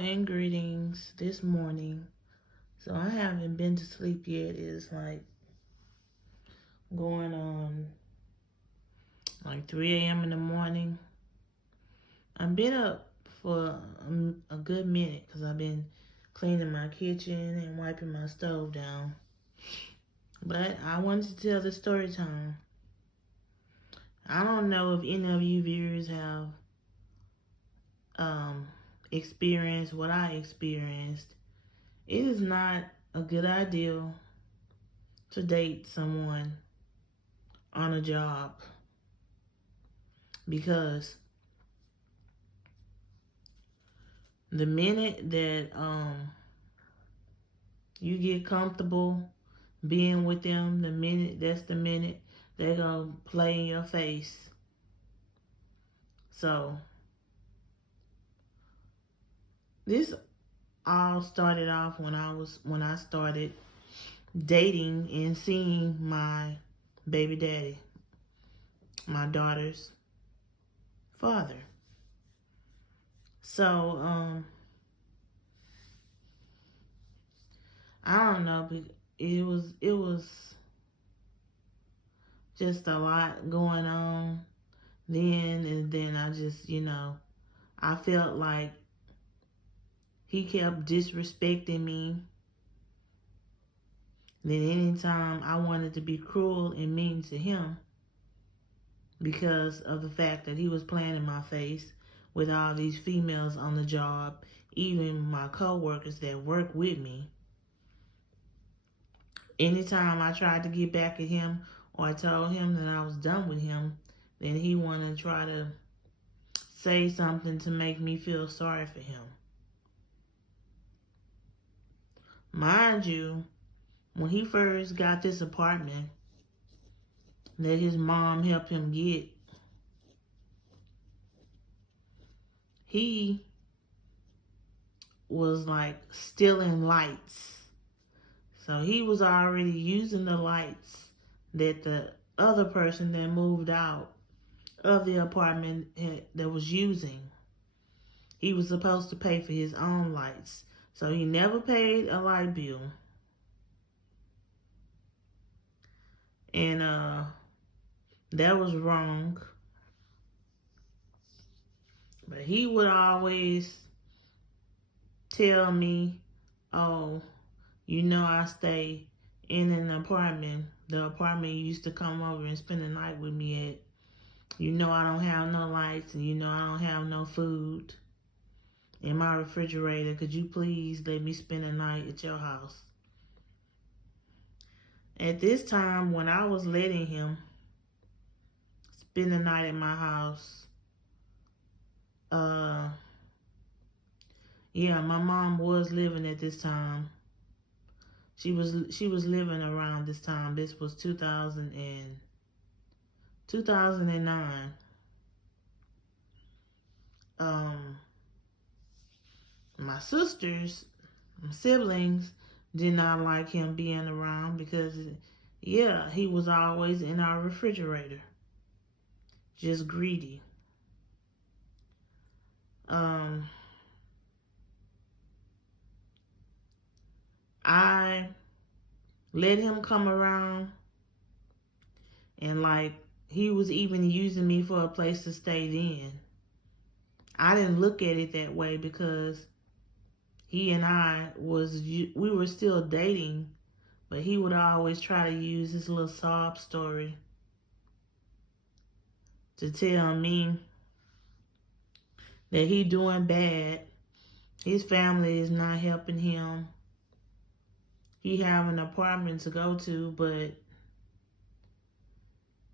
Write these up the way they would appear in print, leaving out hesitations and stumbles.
and greetings this morning. So I haven't been to sleep yet. It's like going on like 3 a.m. in the morning. I've been up for a good minute because I've been cleaning my kitchen and wiping my stove down. But I wanted to tell the story time. I don't know if any of you viewers have um, experienced what I experienced. It is not a good idea to date someone on a job because the minute that you get comfortable being with them, that's the minute they're gonna play in your face. So this all started off when I started dating and seeing my baby daddy, my daughter's father. So I don't know, but it was just a lot going on then, and then I just, I felt like he kept disrespecting me. Then anytime I wanted to be cruel and mean to him because of the fact that he was playing in my face with all these females on the job, even my co-workers that work with me. Anytime I tried to get back at him or I told him that I was done with him, then he wanted to try to say something to make me feel sorry for him. Mind you, when he first got this apartment that his mom helped him get, he was like stealing lights. So he was already using the lights that the other person that moved out of the apartment that was using. He was supposed to pay for his own lights. So he never paid a light bill. And that was wrong. But he would always tell me, oh, I stay in an apartment. The apartment you used to come over and spend the night with me at. I don't have no lights, and I don't have no food in my refrigerator. Could you please let me spend the night at your house? At this time, when I was letting him spend the night at my house, my mom was living at this time. She was living around this time. This was 2009. My sisters, my siblings, did not like him being around because, he was always in our refrigerator, just greedy. I let him come around, and like he was even using me for a place to stay then. I didn't look at it that way because he and we were still dating, but he would always try to use this little sob story to tell me that he doing bad. His family is not helping him. He have an apartment to go to, but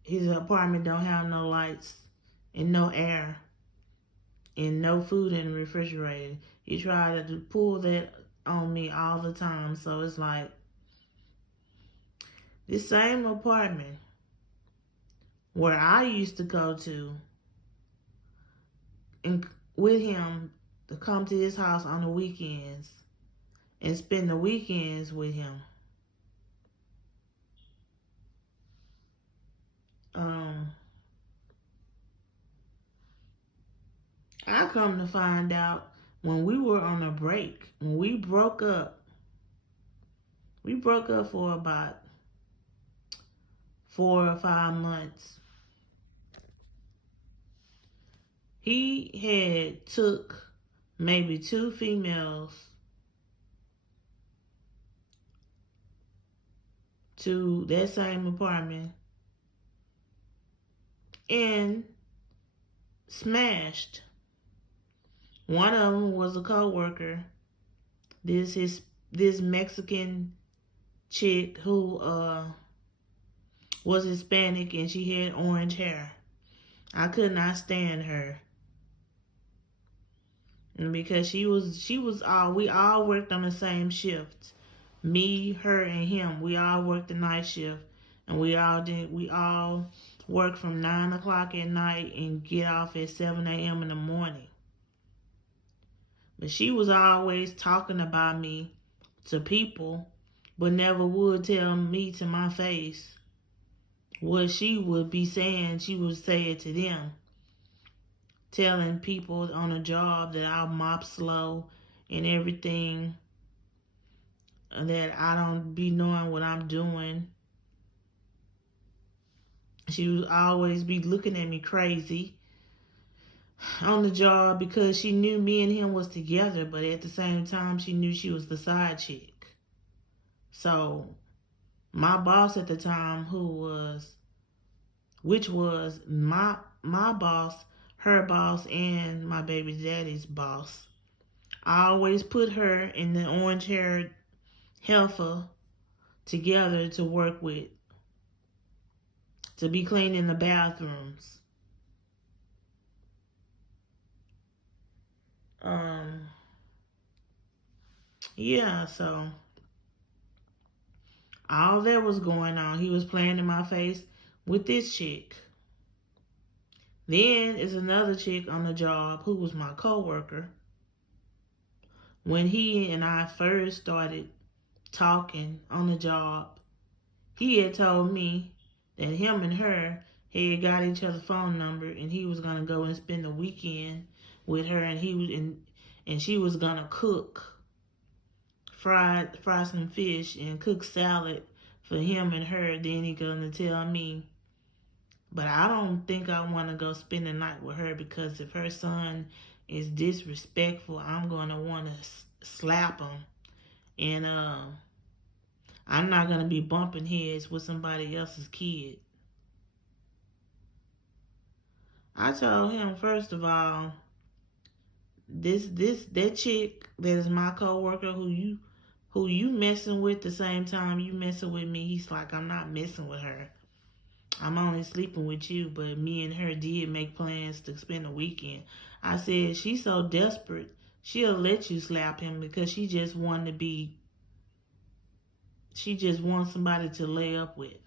his apartment don't have no lights and no air and no food in the refrigerator. He tried to pull that on me all the time. So it's like this same apartment where I used to go to and with him to come to his house on the weekends and spend the weekends with him. I come to find out when we were on a break, when we broke up for about 4 or 5 months. He had took maybe 2 females to that same apartment and smashed. One of them was a co-worker. This Mexican chick who was Hispanic, and she had orange hair. I could not stand her. And because we all worked on the same shift. Me, her, and him. We all worked the night shift. And we all work from 9 o'clock at night and get off at 7 a.m. in the morning. But she was always talking about me to people, but never would tell me to my face what she would be saying. She would say it to them, telling people on a job that I mop slow and everything, that I don't be knowing what I'm doing. She would always be looking at me crazy on the job because she knew me and him was together, but at the same time she knew she was the side chick. So my boss at the time, which was my boss, her boss, and my baby daddy's boss, I always put her and the orange haired heifer together to work with, to be cleaning the bathrooms. Yeah, so all that was going on. He was playing in my face with this chick. Then is another chick on the job who was my co-worker. When he and I first started talking on the job, he had told me that him and her had got each other's phone number, and he was gonna go and spend the weekend with her, and she was gonna fry some fish and cook salad for him and her. Then he gonna tell me, but I don't think I want to go spend the night with her, because if her son is disrespectful, I'm gonna want to slap him, and I'm not gonna be bumping heads with somebody else's kid. I told him, first of all, that chick that is my co-worker who you messing with the same time you messing with me, he's like, I'm not messing with her. I'm only sleeping with you, but me and her did make plans to spend a weekend. I said, she's so desperate, she'll let you slap him because she just wants somebody to lay up with.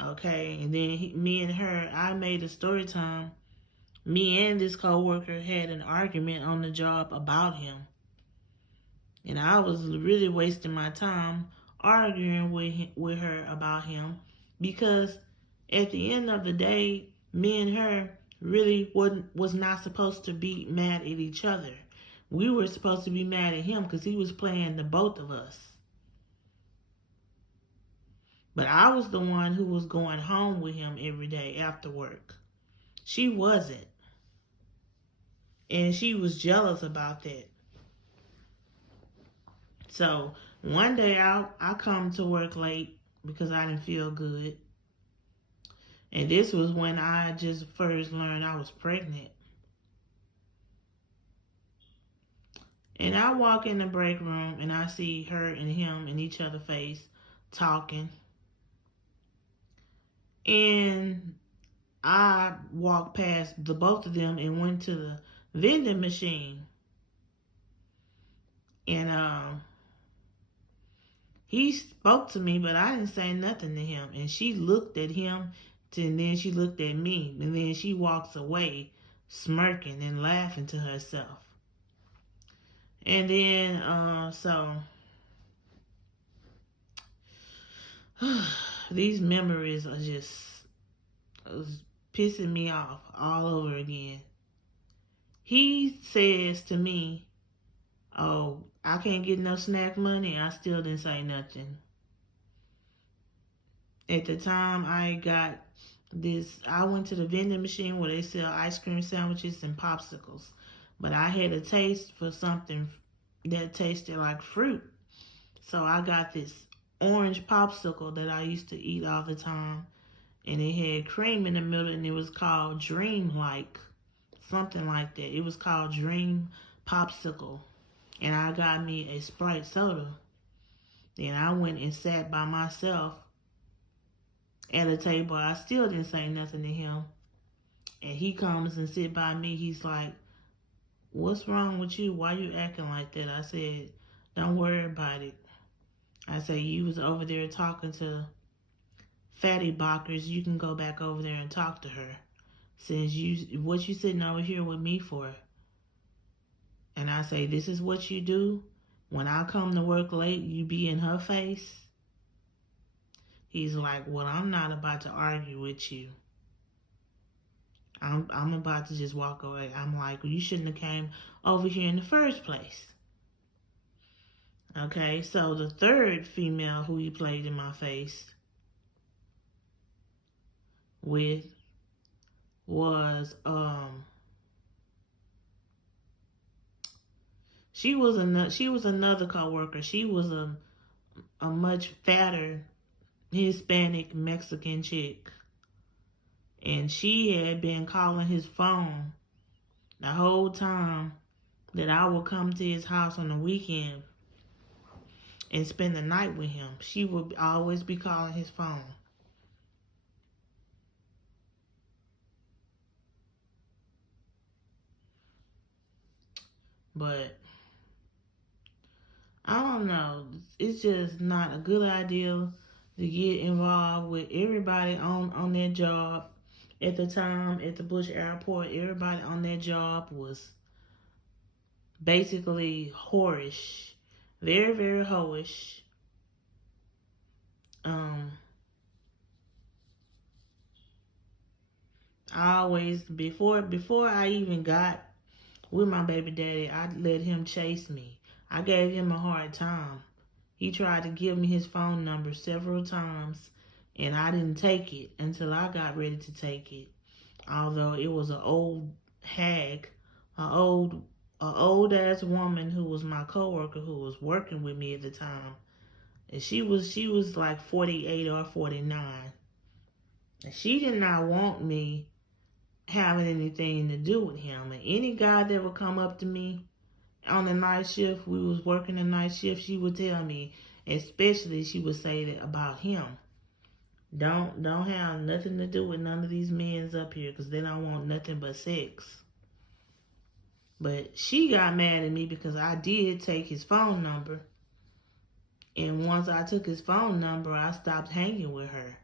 Okay, and then me and her, I made a story time. Me and this co-worker had an argument on the job about him. And I was really wasting my time arguing with her about him, because at the end of the day, me and her really was not supposed to be mad at each other. We were supposed to be mad at him because he was playing the both of us. But I was the one who was going home with him every day after work. She wasn't. And she was jealous about that. So one day I come to work late because I didn't feel good. And this was when I just first learned I was pregnant. And I walk in the break room and I see her and him in each other's face talking. And I walked past the both of them and went to the vending machine. And he spoke to me, but I didn't say nothing to him. And she looked at him, and then she looked at me, and then she walks away smirking and laughing to herself. And then, so these memories are just pissing me off all over again. he says to me, oh, I can't get no snack money. I still didn't say nothing. At the time I got this, I went to the vending machine where they sell ice cream sandwiches and popsicles. But I had a taste for something that tasted like fruit. So I got this orange popsicle that I used to eat all the time. And it had cream in the middle, and it was called Dream Like. Something like that. It was called Dream Popsicle. And I got me a Sprite soda. Then I went and sat by myself at a table. I still didn't say nothing to him. And he comes and sit by me. He's like, what's wrong with you? Why you acting like that? I said, don't worry about it. I said, you was over there talking to Fatty Bockers. You can go back over there and talk to her. Since what you sitting over here with me for? And I say, this is what you do? When I come to work late, you be in her face? He's like, well, I'm not about to argue with you. I'm about to just walk away. I'm like, well, you shouldn't have came over here in the first place. Okay, so the third female who he played in my face with was she was another coworker. She was a much fatter Hispanic Mexican chick. And she had been calling his phone the whole time that I would come to his house on the weekend and spend the night with him. She would always be calling his phone. But I don't know. It's just not a good idea to get involved with everybody on their job. At the time, at the Bush Airport, everybody on their job was basically whorish. Very, very whorish. I always, before I even got with my baby daddy, I let him chase me. I gave him a hard time. He tried to give me his phone number several times, and I didn't take it until I got ready to take it. Although it was an old hag, an old ass woman who was my coworker who was working with me at the time. And she was like 48 or 49. And she did not want me having anything to do with him. And any guy that would come up to me on the night shift, we was working the night shift, she would tell me, especially she would say that about him. Don't have nothing to do with none of these men's up here, because they don't want nothing but sex. But she got mad at me because I did take his phone number. And once I took his phone number, I stopped hanging with her.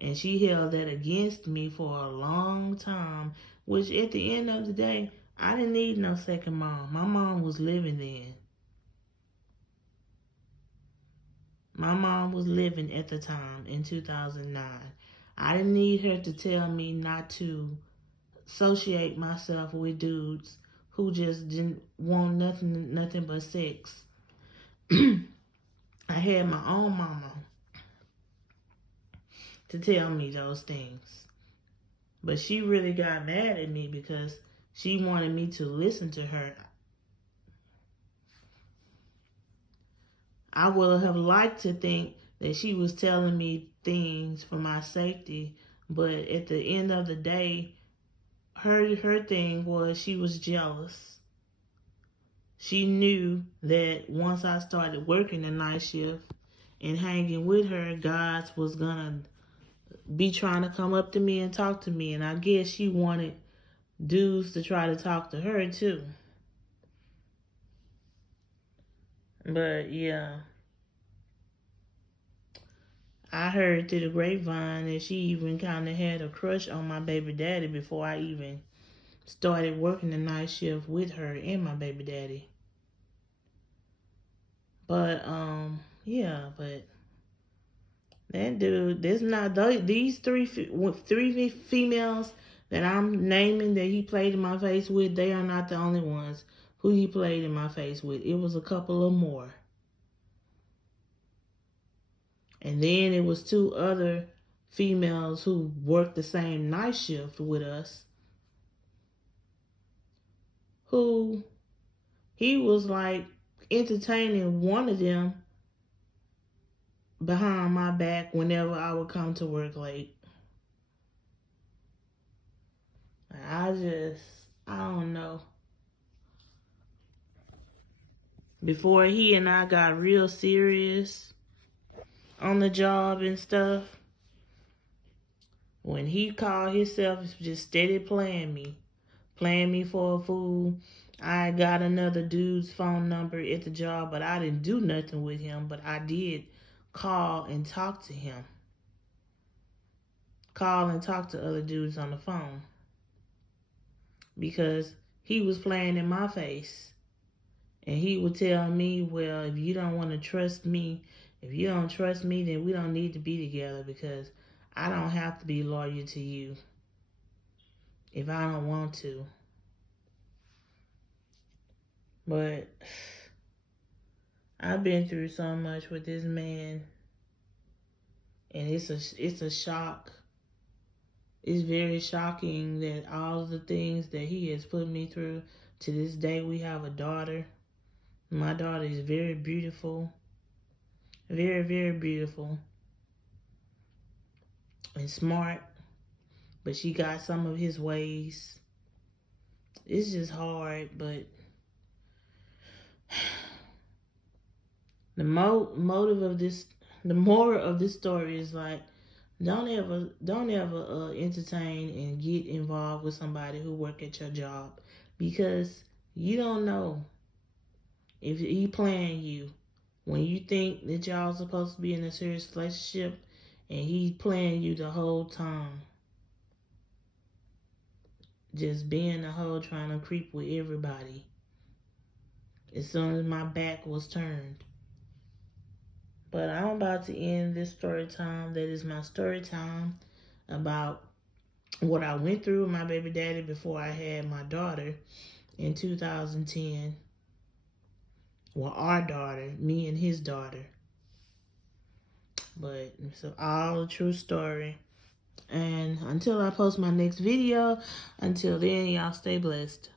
And she held that against me for a long time, which at the end of the day, I didn't need no second mom. My mom was living then. My mom was living at the time in 2009. I didn't need her to tell me not to associate myself with dudes who just didn't want nothing but sex. I had my own mama to tell me those things. But she really got mad at me because she wanted me to listen to her. I would have liked to think that she was telling me things for my safety, but at the end of the day, her thing was she was jealous. She knew that once I started working the night shift and hanging with her, guys was gonna be trying to come up to me and talk to me, and I guess she wanted dudes to try to talk to her too. But yeah, I heard through the grapevine that she even kind of had a crush on my baby daddy before I even started working the night shift with her and my baby daddy. But yeah, but that dude, these three females that I'm naming that he played in my face with, they are not the only ones who he played in my face with. It was a couple of more. And then it was 2 other females who worked the same night shift with us, who he was like entertaining one of them behind my back whenever I would come to work late. I don't know. Before he and I got real serious on the job and stuff, when he called himself just steady playing me for a fool. I got another dude's phone number at the job, but I didn't do nothing with him, but I did call and talk to him. Call and talk to other dudes on the phone. Because he was playing in my face. And he would tell me, well, if you don't want to trust me, if you don't trust me, then we don't need to be together because I don't have to be loyal to you if I don't want to. But I've been through so much with this man, and it's a shock. It's very shocking that all of the things that he has put me through. To this day, we have a daughter. My daughter is very beautiful. Very, very beautiful. And smart. But she got some of his ways. It's just hard, but the motive of this, the moral of this story is like, don't ever entertain and get involved with somebody who work at your job, because you don't know if he playing you when you think that y'all supposed to be in a serious relationship, and he playing you the whole time, just being a hoe, trying to creep with everybody. As soon as my back was turned. But I'm about to end this story time. That is my story time about what I went through with my baby daddy before I had my daughter in 2010. Well, our daughter, me and his daughter. But it's all a true story. And until I post my next video, until then, y'all stay blessed.